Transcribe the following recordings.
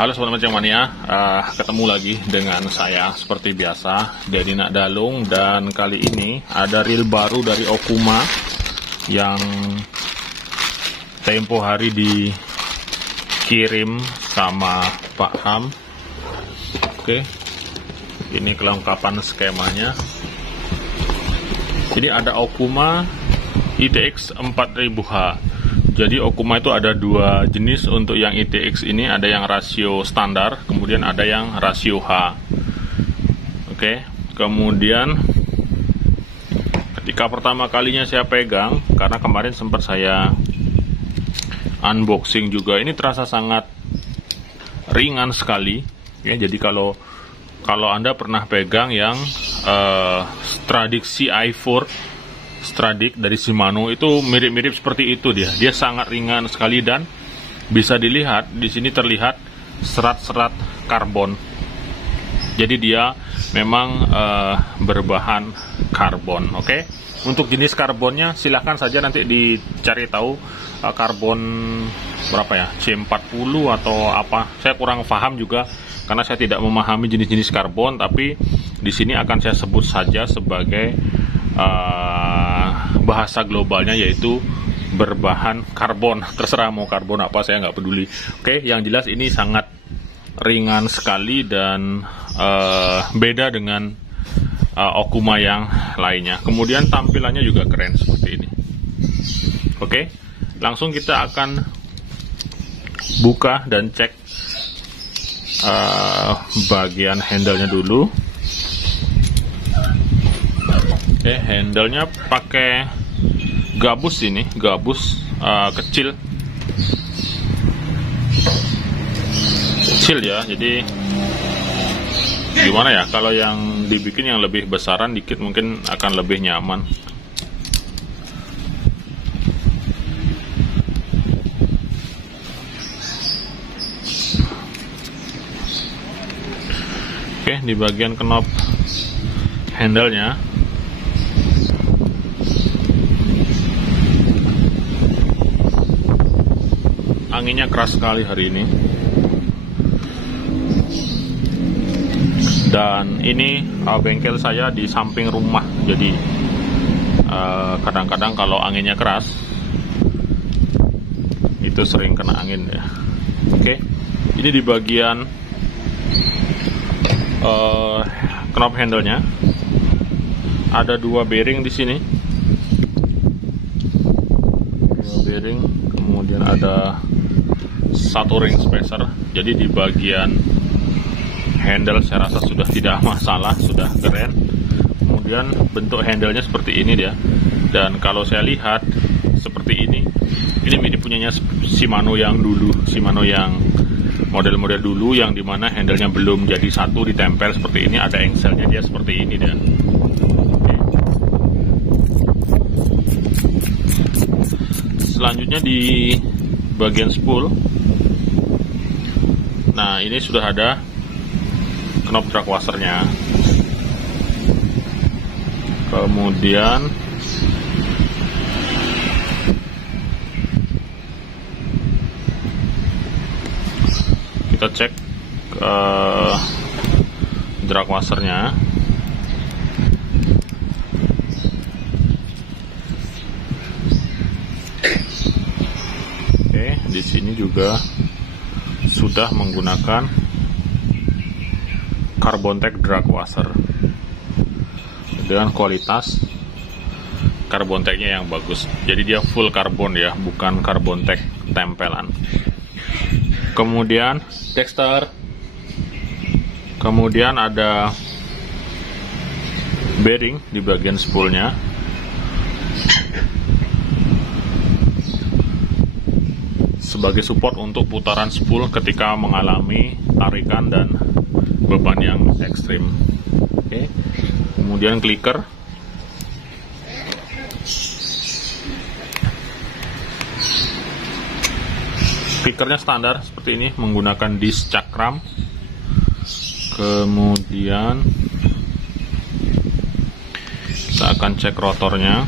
Halo Sobat Mancing Mania, ketemu lagi dengan saya seperti biasa, Dedi Nakdalung. Dan kali ini ada reel baru dari Okuma yang tempo hari dikirim sama Pak Ham. Oke, ini kelengkapan skemanya. Jadi ada Okuma ITX 4000H. Jadi Okuma itu ada dua jenis. Untuk yang ITX ini ada yang rasio standar, kemudian ada yang rasio H. Oke, kemudian ketika pertama kalinya saya pegang, karena kemarin sempat saya unboxing juga, ini terasa sangat ringan sekali ya. Jadi kalau Anda pernah pegang yang Stradic CI4 Stradic dari Shimano, itu mirip-mirip seperti itu dia sangat ringan sekali. Dan bisa dilihat di sini terlihat serat-serat karbon. Jadi dia memang berbahan karbon. Oke. Untuk jenis karbonnya silahkan saja nanti dicari tahu karbon berapa ya, C40 atau apa. Saya kurang paham juga karena saya tidak memahami jenis-jenis karbon, tapi di sini akan saya sebut saja sebagai bahasa globalnya, yaitu berbahan karbon. Terserah mau karbon apa, saya nggak peduli. Oke, yang jelas ini sangat ringan sekali dan beda dengan Okuma yang lainnya. Kemudian tampilannya juga keren seperti ini. Oke, langsung kita akan buka dan cek bagian handle-nya dulu. Oke, handle-nya pakai gabus ini, gabus kecil ya. Jadi gimana ya, kalau yang dibikin yang lebih besaran dikit mungkin akan lebih nyaman. Oke, di bagian knob handle-nya anginnya keras sekali hari ini. Dan ini bengkel saya di samping rumah, jadi kadang-kadang kalau anginnya keras itu sering kena angin ya. Oke, ini di bagian knob handle-nya ada dua bearing di sini. Dua bearing, kemudian ada satu ring spacer. Jadi di bagian handle saya rasa sudah tidak masalah, sudah keren. Kemudian bentuk handle-nya seperti ini dia. Dan kalau saya lihat seperti ini punyanya Shimano yang dulu, Shimano yang model-model dulu, yang dimana handle-nya belum jadi satu ditempel seperti ini, ada engselnya dia seperti ini dia. Selanjutnya di bagian spool, nah ini sudah ada knob drag washernya. Kemudian kita cek drag washernya. Oke, di sini juga sudah menggunakan Carbontech drag washer dengan kualitas Carbontech-nya yang bagus. Jadi dia full karbon ya, bukan Carbontech tempelan. Kemudian Dexter, kemudian ada bearing di bagian spoolnya. Sebagai support untuk putaran spool ketika mengalami tarikan dan beban yang ekstrim. Oke. Kemudian clicker. Clickernya standar seperti ini, menggunakan disc cakram. Kemudian kita akan cek rotornya.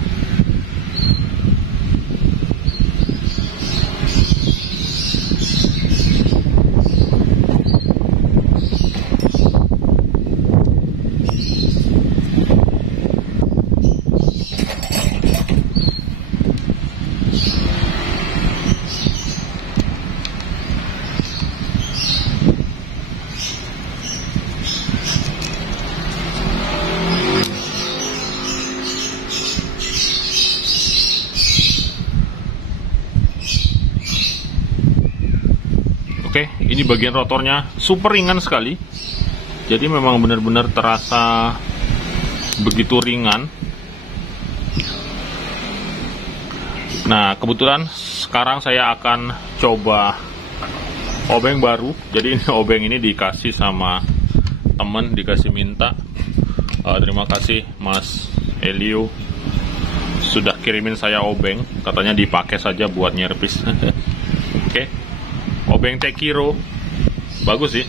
ini bagian rotornya super ringan sekali. Jadi memang benar-benar terasa begitu ringan. Nah, kebetulan sekarang saya akan coba obeng baru. Jadi ini obeng ini dikasih sama temen, dikasih minta. Terima kasih Mas Elio sudah kirimin saya obeng, katanya dipakai saja buat nyerpis. Oke. Obeng Tekiro bagus sih.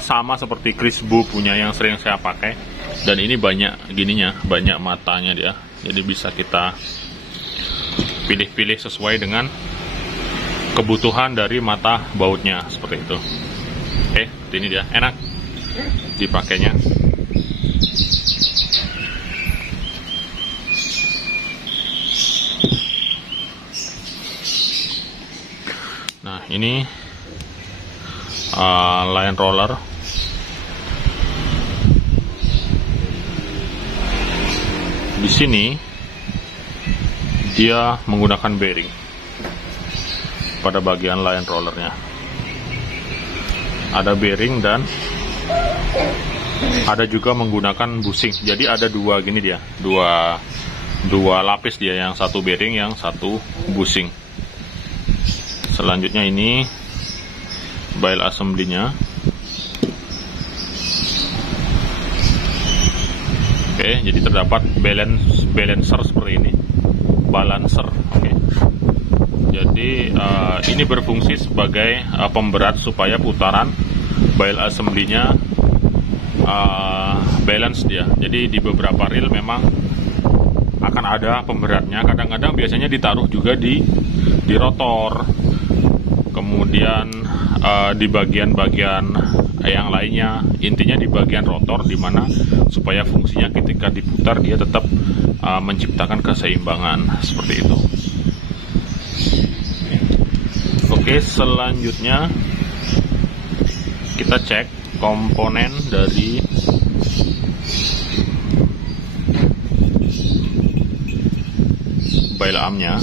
Sama seperti Chris Bu punya yang sering saya pakai. Dan ini banyak gininya, banyak matanya dia. Jadi bisa kita pilih-pilih sesuai dengan kebutuhan dari mata bautnya, seperti itu. Oke, ini dia, enak dipakainya. Nah, ini line roller. Di sini dia menggunakan bearing pada bagian line rollernya. Ada bearing dan ada juga menggunakan bushing. Jadi ada dua gini dia, dua lapis dia, yang satu bearing, yang satu bushing. Selanjutnya ini bile assembly-nya. Oke, jadi terdapat balancer seperti ini, balancer. Oke. Jadi ini berfungsi sebagai pemberat supaya putaran bile assembly-nya balance dia. Jadi di beberapa reel memang akan ada pemberatnya. Kadang-kadang biasanya ditaruh juga di rotor. Kemudian di bagian-bagian yang lainnya, intinya di bagian rotor, dimana supaya fungsinya ketika diputar dia tetap menciptakan keseimbangan, seperti itu. Oke, selanjutnya kita cek komponen dari bile arm-nya.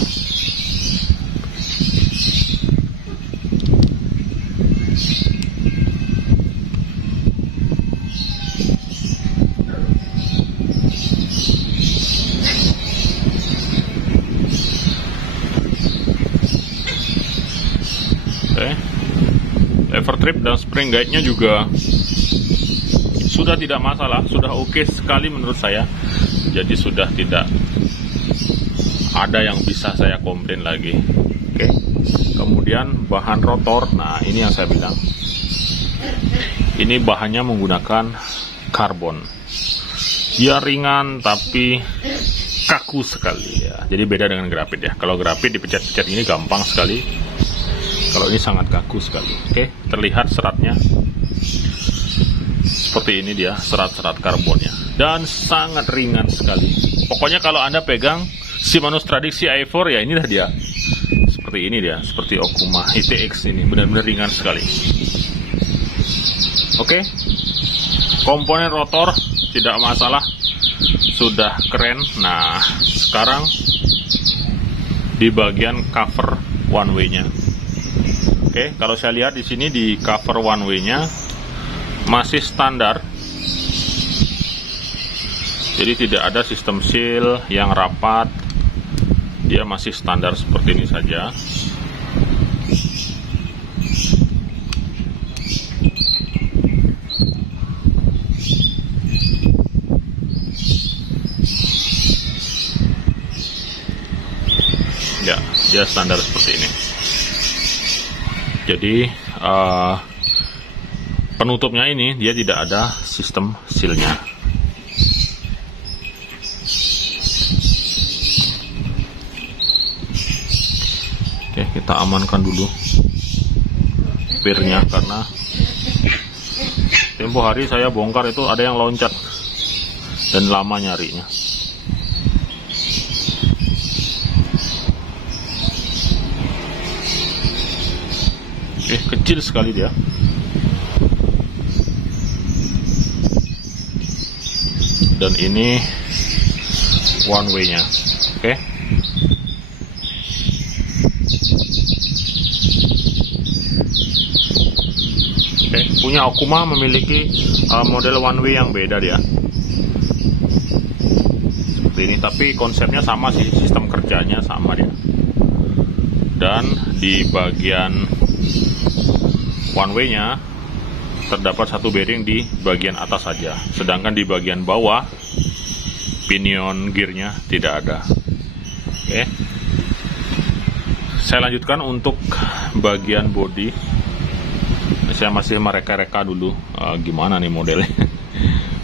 Lever trip dan spring guide-nya juga sudah tidak masalah, sudah oke sekali menurut saya. Jadi sudah tidak ada yang bisa saya komplain lagi. Oke. Kemudian bahan rotor, nah ini yang saya bilang. Ini bahannya menggunakan karbon. Dia ringan tapi kaku sekali ya. Jadi beda dengan grafit ya. Kalau grafit dipecat-pecat ini gampang sekali. Kalau ini sangat kaku sekali. Oke, terlihat seratnya seperti ini dia, serat-serat karbonnya, dan sangat ringan sekali. Pokoknya kalau Anda pegang Shimano Stradic CI4 ya, inilah dia. Seperti ini dia, seperti Okuma ITX ini, benar-benar ringan sekali. Oke, komponen rotor tidak masalah, sudah keren. Nah, sekarang di bagian cover one way-nya. Oke, kalau saya lihat di sini di cover one way-nya masih standar. Jadi tidak ada sistem seal yang rapat. Dia masih standar seperti ini saja. Ya, dia standar seperti ini. Jadi penutupnya ini dia tidak ada sistem seal-nya. Oke, kita amankan dulu pirnya karena tempo hari saya bongkar itu ada yang loncat dan lama nyarinya. Kecil sekali dia. Dan ini one way-nya. Oke. punya Okuma memiliki model one way yang beda dia. Seperti ini, tapi konsepnya sama sih, sistem kerjanya sama dia. Dan di bagian one way-nya terdapat satu bearing di bagian atas saja, sedangkan di bagian bawah pinion gearnya tidak ada. Oke, saya lanjutkan untuk bagian bodi. Saya masih mereka-reka dulu gimana nih modelnya.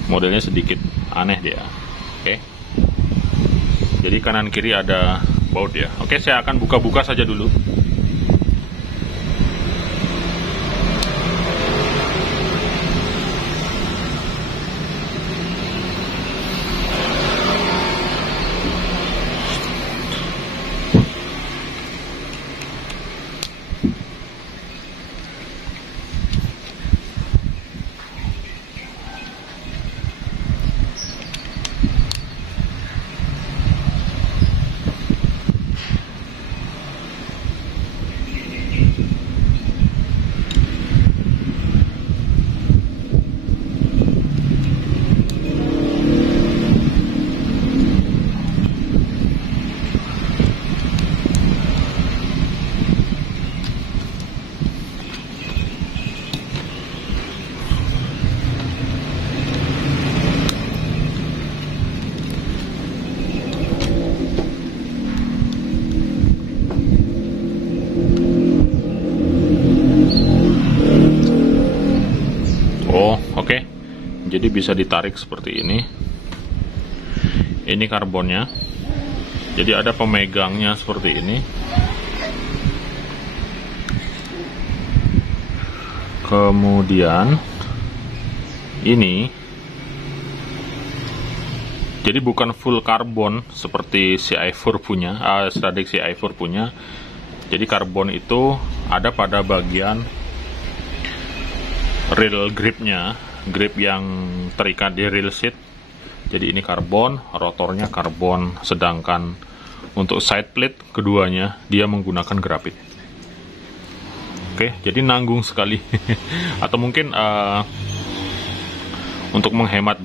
Modelnya sedikit aneh dia. Oke, jadi kanan kiri ada baut ya. Oke, saya akan buka-buka saja dulu. Oke, jadi bisa ditarik seperti ini. Ini karbonnya. Jadi ada pemegangnya seperti ini. Kemudian ini, jadi bukan full karbon seperti CI4 punya, Stradic CI4 punya. Jadi karbon itu ada pada bagian reel gripnya, grip yang terikat di reel seat. Jadi ini karbon, rotornya karbon, sedangkan untuk side plate keduanya dia menggunakan grafit. Oke, jadi nanggung sekali. Atau mungkin untuk menghemat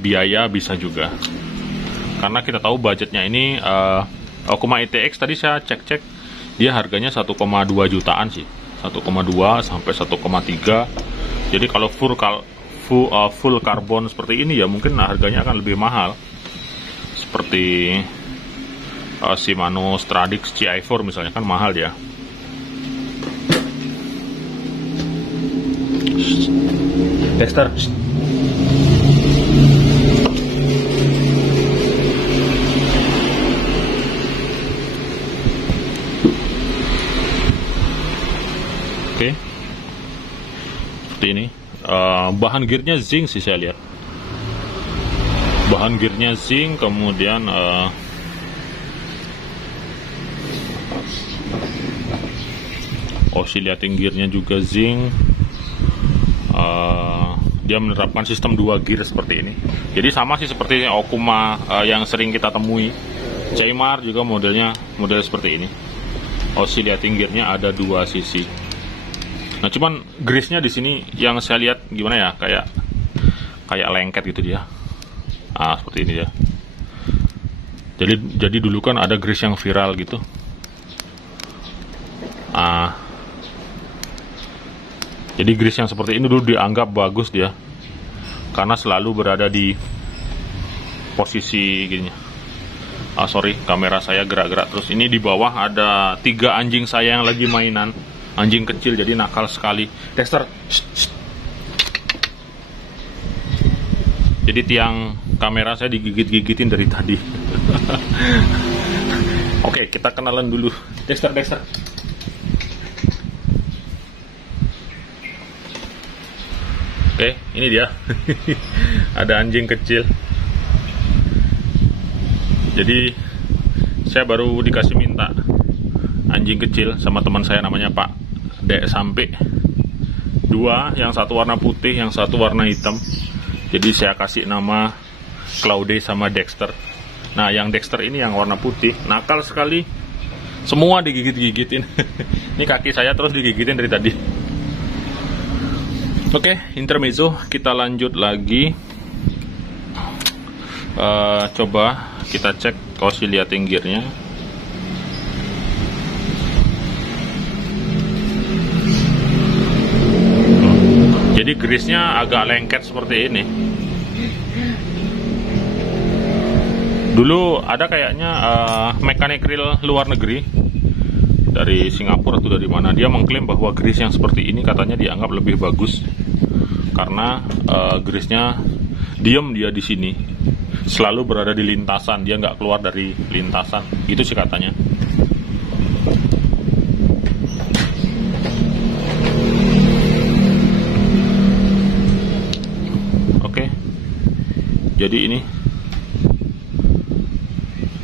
biaya bisa juga. Karena kita tahu budgetnya ini Okuma ETX tadi saya cek dia harganya 1,2 jutaan sih, 1,2 sampai 1,3. Jadi kalau full karbon seperti ini ya mungkin harganya akan lebih mahal. Seperti Shimano Stradic CI4 misalnya, kan mahal ya. Dexter. Oke. Seperti ini. Bahan gearnya zinc sih saya lihat. Bahan gearnya zinc, kemudian oscillating gearnya juga zinc. Dia menerapkan sistem 2 gear seperti ini. Jadi sama sih seperti Okuma yang sering kita temui. Jaymar juga model seperti ini. Oscillating gearnya ada 2 sisi. Nah, cuman grease-nya di sini yang saya lihat gimana ya, kayak lengket gitu dia. Seperti ini ya. Jadi dulu kan ada grease yang viral gitu. Jadi grease yang seperti ini dulu dianggap bagus dia, karena selalu berada di posisi gini. Sorry, kamera saya gerak-gerak terus. Ini di bawah ada 3 anjing saya yang lagi mainan. Anjing kecil, jadi nakal sekali. Dexter. Jadi tiang kamera saya digigit-gigitin dari tadi. Oke, kita kenalan dulu. Dexter. Oke, ini dia. Ada anjing kecil. Jadi saya baru dikasih minta anjing kecil sama teman saya namanya Pak Dek Sampai. 2, yang satu warna putih, yang satu warna hitam. Jadi saya kasih nama Claude sama Dexter. Nah, yang Dexter ini yang warna putih, nakal sekali. Semua digigit-gigitin. Ini kaki saya terus digigitin dari tadi. Oke, intermezzo, kita lanjut lagi. Coba kita cek oscillating gearnya. Jadi grease-nya agak lengket seperti ini. Dulu ada kayaknya mekanik reel luar negeri dari Singapura atau dari mana, dia mengklaim bahwa grease yang seperti ini katanya dianggap lebih bagus karena grease-nya diem, dia di sini selalu berada di lintasan, dia nggak keluar dari lintasan, gitu sih katanya. Oke, jadi ini,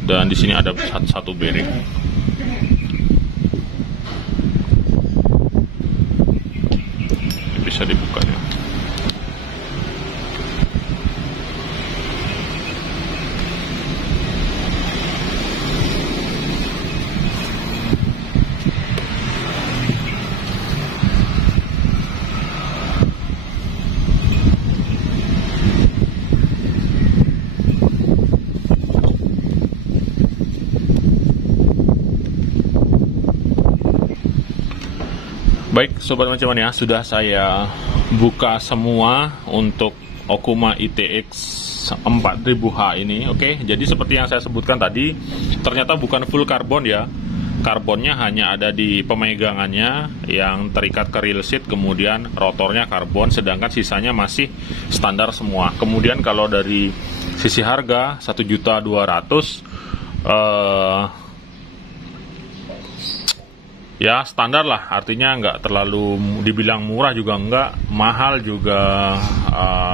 dan di sini ada satu bearing. Bisa dibuka ya. Baik sobat macam ya, sudah saya buka semua untuk Okuma ITX 4000H ini. Oke, jadi seperti yang saya sebutkan tadi, ternyata bukan full karbon ya. Karbonnya hanya ada di pemegangannya yang terikat ke reel seat, kemudian rotornya karbon, sedangkan sisanya masih standar semua. Kemudian kalau dari sisi harga 1.200.000, ya standar lah, artinya nggak terlalu dibilang murah juga nggak, mahal juga.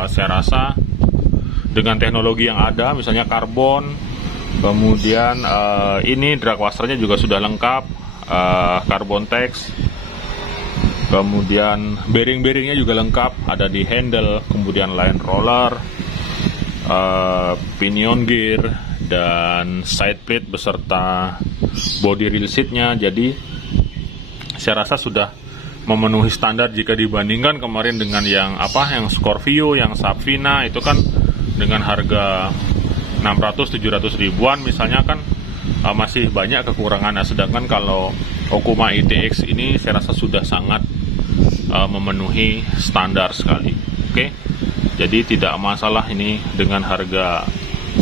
Saya rasa dengan teknologi yang ada, misalnya karbon, kemudian ini drag washernya juga sudah lengkap, carbon tex, kemudian bearing-bearingnya juga lengkap, ada di handle, kemudian line roller, pinion gear, dan side plate beserta body reel seatnya. Jadi saya rasa sudah memenuhi standar jika dibandingkan kemarin dengan yang Scorpio, yang Sapphina itu kan dengan harga 600-700 ribuan misalnya kan masih banyak kekurangannya. Sedangkan kalau Okuma ITX ini saya rasa sudah sangat memenuhi standar sekali. Oke, jadi tidak masalah ini dengan harga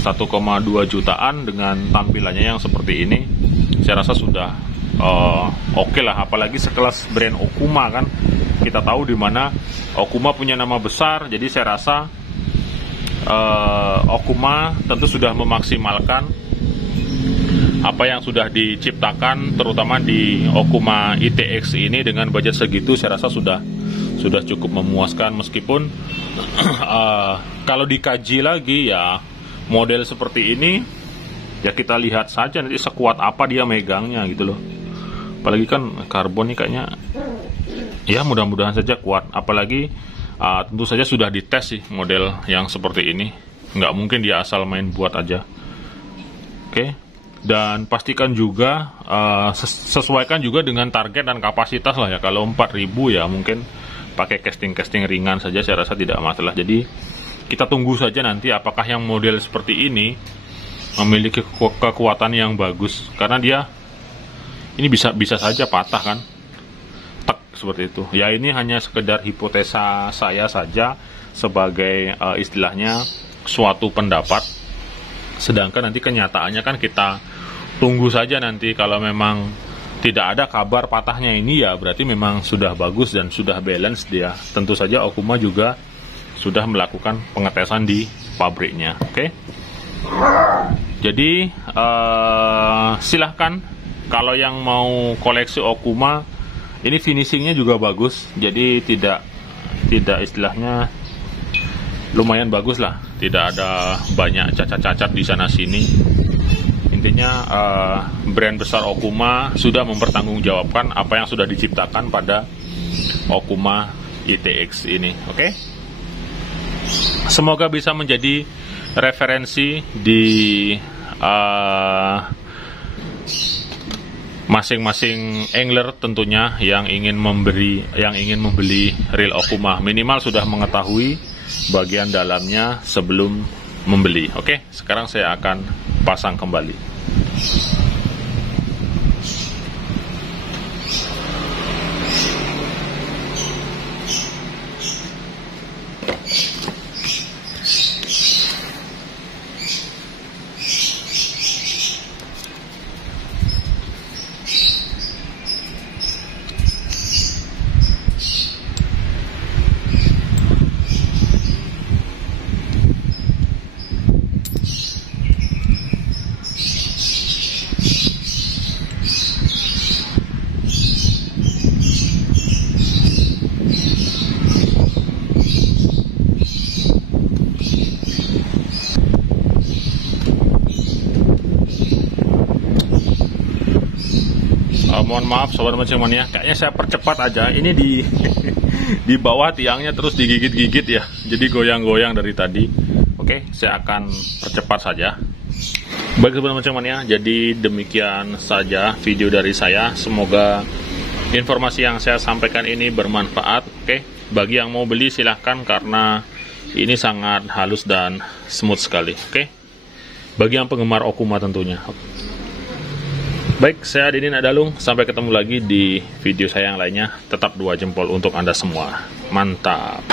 1,2 jutaan dengan tampilannya yang seperti ini. Saya rasa sudah oke lah, apalagi sekelas brand Okuma kan, kita tahu di mana Okuma punya nama besar. Jadi saya rasa Okuma tentu sudah memaksimalkan apa yang sudah diciptakan, terutama di Okuma ITX ini. Dengan budget segitu saya rasa sudah cukup memuaskan. Meskipun kalau dikaji lagi ya model seperti ini, ya kita lihat saja nanti sekuat apa dia megangnya gitu loh. Apalagi kan karbon nih kayaknya, ya mudah-mudahan saja kuat. Apalagi tentu saja sudah dites sih model yang seperti ini, nggak mungkin dia asal main buat aja. Oke, dan pastikan juga sesuaikan juga dengan target dan kapasitas lah ya. Kalau 4000 ya mungkin pakai casting ringan saja, saya rasa tidak masalah. Jadi kita tunggu saja nanti apakah yang model seperti ini memiliki kekuatan yang bagus, karena dia ini bisa saja patah kan, tek seperti itu. Ya ini hanya sekedar hipotesa saya saja sebagai istilahnya suatu pendapat. Sedangkan nanti kenyataannya kan kita tunggu saja nanti. Kalau memang tidak ada kabar patahnya ini, ya berarti memang sudah bagus dan sudah balance dia. Tentu saja Okuma juga sudah melakukan pengetesan di pabriknya. Oke. Jadi silahkan kalau yang mau koleksi Okuma, ini finishingnya juga bagus. Jadi tidak istilahnya lumayan bagus lah. Tidak ada banyak cacat-cacat di sana sini. Intinya brand besar Okuma sudah mempertanggungjawabkan apa yang sudah diciptakan pada Okuma ITX ini. Oke? Semoga bisa menjadi referensi di masing-masing angler tentunya yang ingin membeli reel Okuma minimal sudah mengetahui bagian dalamnya sebelum membeli. Oke, sekarang saya akan pasang kembali. Mohon maaf sobat mancing mania, kayaknya saya percepat aja. Ini di bawah tiangnya terus digigit-gigit ya, jadi goyang-goyang dari tadi. Oke, saya akan percepat saja. Baik sobat mancing mania, jadi demikian saja video dari saya. Semoga informasi yang saya sampaikan ini bermanfaat. Oke, bagi yang mau beli silahkan, karena ini sangat halus dan smooth sekali. Oke, bagi yang penggemar Okuma tentunya. Baik, saya Didin Adalung. Sampai ketemu lagi di video saya yang lainnya. Tetap 2 jempol untuk Anda semua. Mantap.